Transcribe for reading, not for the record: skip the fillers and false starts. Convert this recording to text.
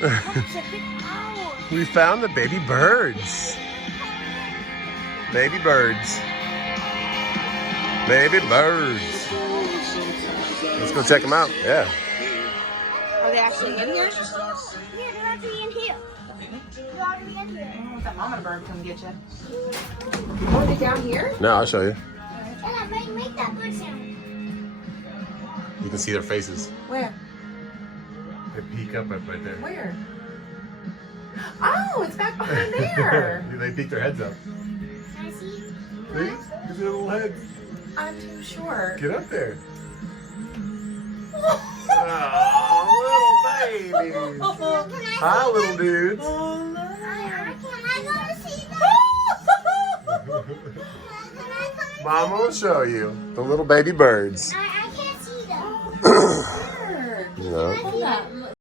Check it out. We found the baby birds. Baby birds. Baby birds. Let's go check them out. Yeah. Are they actually in here? Yeah, they're actually in here. They're already in here. Oh, that mama bird come get you. Oh, they down here? No, I'll show you. Ella, make that bird sound. You can see their faces. Where? They peek up right there. Where? Oh, it's back behind there. They peek their heads up. Can I see? See? Look at their little heads. I'm too short. Get up there. Oh, little babies. Can I Hi, little dudes. Can I go to see them? Can I come? Mama will show you the little baby birds. I can't see them. Sure. You know. Hold that.